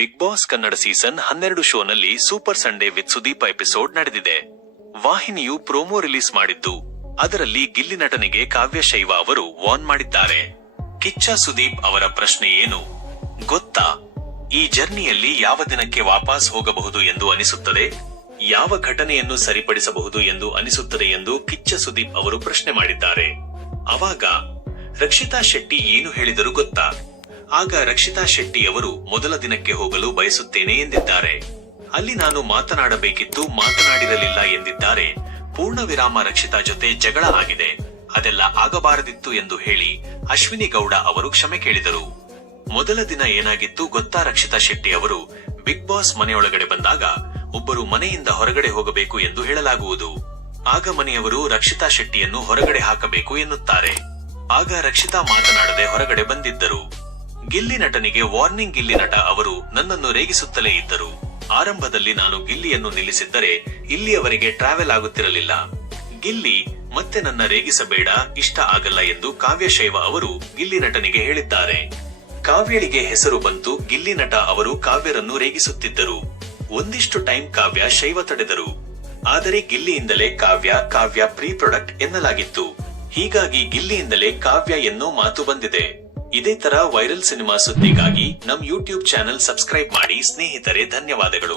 Big boss Kannada season 12 ಶೋನಲ್ಲಿ super Sunday with Sudeep episode ನಡೆದಿದೆ. ವಾಹಿನಿಯು promo release ಮಾಡಿದ್ದು, ಅದರಲ್ಲಿ ಗಿಲ್ಲಿ ನಟನಿಗೆ ಕಾವ್ಯ ಶೈವ ಅವರು ವಾರ್ನ್ ಮಾಡಿದ್ದಾರೆ. ಕಿಚ್ಚ ಸುದೀಪ್ ಅವರ ಪ್ರಶ್ನೆ ಏನು ಗೊತ್ತಾ? ಈ ಜರ್ನಿಯಲ್ಲಿ ಯಾವ ದಿನಕ್ಕೆ ವಾಪಸ್ ಹೋಗಬಹುದು ಎಂದು ಅನಿಸುತ್ತದೆ? ಯಾವ ಘಟನೆಯನ್ನು ಸರಿಪಡಿಸಬಹುದು ಎಂದು ಅನಿಸುತ್ತದೆ ಎಂದು ಕಿಚ್ಚ ಸುದೀಪ್ ಅವರು ಪ್ರಶ್ನೆ ಮಾಡಿದ್ದಾರೆ. ಅವಾಗ ರಕ್ಷಿತಾ ಶೆಟ್ಟಿ ಏನು ಹೇಳಿದರು ಗೊತ್ತಾ? ಆಗ ರಕ್ಷಿತಾ ಶೆಟ್ಟಿ ಅವರು ಮೊದಲ ದಿನಕ್ಕೆ ಹೋಗಲು ಬಯಸುತ್ತೇನೆ ಎಂದಿದ್ದಾರೆ. ಅಲ್ಲಿ ನಾನು ಮಾತನಾಡಬೇಕಿತ್ತು, ಮಾತನಾಡಿರಲಿಲ್ಲ ಎಂದಿದ್ದಾರೆ. ಪೂರ್ಣ ವಿರಾಮ ರಕ್ಷಿತಾ ಜೊತೆ ಜಗಳ ಆಗಿದೆ, ಅದೆಲ್ಲ ಆಗಬಾರದಿತ್ತು ಎಂದು ಹೇಳಿ ಅಶ್ವಿನಿ ಗೌಡ ಅವರು ಕ್ಷಮೆ ಕೇಳಿದರು. ಮೊದಲ ದಿನ ಏನಾಗಿತ್ತು ಗೊತ್ತಾ? ರಕ್ಷಿತಾ ಶೆಟ್ಟಿ ಅವರು ಬಿಗ್ ಬಾಸ್ ಮನೆಯೊಳಗಡೆ ಬಂದಾಗ ಒಬ್ಬರು ಮನೆಯಿಂದ ಹೊರಗಡೆ ಹೋಗಬೇಕು ಎಂದು ಹೇಳಲಾಗುವುದು. ಆಗ ಮನೆಯವರು ರಕ್ಷಿತಾ ಶೆಟ್ಟಿಯನ್ನು ಹೊರಗಡೆ ಹಾಕಬೇಕು ಎನ್ನುತ್ತಾರೆ. ಆಗ ರಕ್ಷಿತಾ ಮಾತನಾಡದೆ ಹೊರಗಡೆ ಬಂದಿದ್ದರು. ಗಿಲ್ಲಿ ನಟನಿಗೆ ವಾರ್ನಿಂಗ್. ಗಿಲ್ಲಿ ನಟ ಅವರು ನನ್ನನ್ನು ರೇಗಿಸುತ್ತಲೇ ಇದ್ದರು. ಆರಂಭದಲ್ಲಿ ನಾನು ಗಿಲ್ಲಿಯನ್ನು ನಿಲ್ಲಿಸಿದ್ದರೆ ಇಲ್ಲಿಯವರೆಗೆ ಟ್ರಾವೆಲ್ ಆಗುತ್ತಿರಲಿಲ್ಲ. ಗಿಲ್ಲಿ ಮತ್ತೆ ನನ್ನ ರೇಗಿಸಬೇಡ, ಇಷ್ಟ ಆಗಲ್ಲ ಎಂದು ಕಾವ್ಯ ಶೈವ ಅವರು ಗಿಲ್ಲಿ ನಟನಿಗೆ ಹೇಳಿದ್ದಾರೆ. ಕಾವ್ಯಳಿಗೆ ಹೆಸರು ಬಂತು. ಗಿಲ್ಲಿ ನಟ ಅವರು ಕಾವ್ಯರನ್ನು ರೇಗಿಸುತ್ತಿದ್ದರು. ಒಂದಿಷ್ಟು ಟೈಮ್ ಕಾವ್ಯ ಶೈವ ತಡೆದರು. ಆದರೆ ಗಿಲ್ಲಿಯಿಂದಲೇ ಕಾವ್ಯ ಪ್ರೀ ಪ್ರಾಡಕ್ಟ್ ಎನ್ನಲಾಗಿತ್ತು. ಹೀಗಾಗಿ ಗಿಲ್ಲಿಯಿಂದಲೇ ಕಾವ್ಯ ಎನ್ನೋ ಮಾತು ಬಂದಿದೆ. ಇದೇ ತರ ವೈರಲ್ ಸಿನಿಮಾ ಸುದ್ದಿಗಾಗಿ ನಮ್ ಯೂಟ್ಯೂಬ್ ಚಾನೆಲ್ ಸಬ್ಸ್ಕ್ರೈಬ್ ಮಾಡಿ ಸ್ನೇಹಿತರೆ. ಧನ್ಯವಾದಗಳು.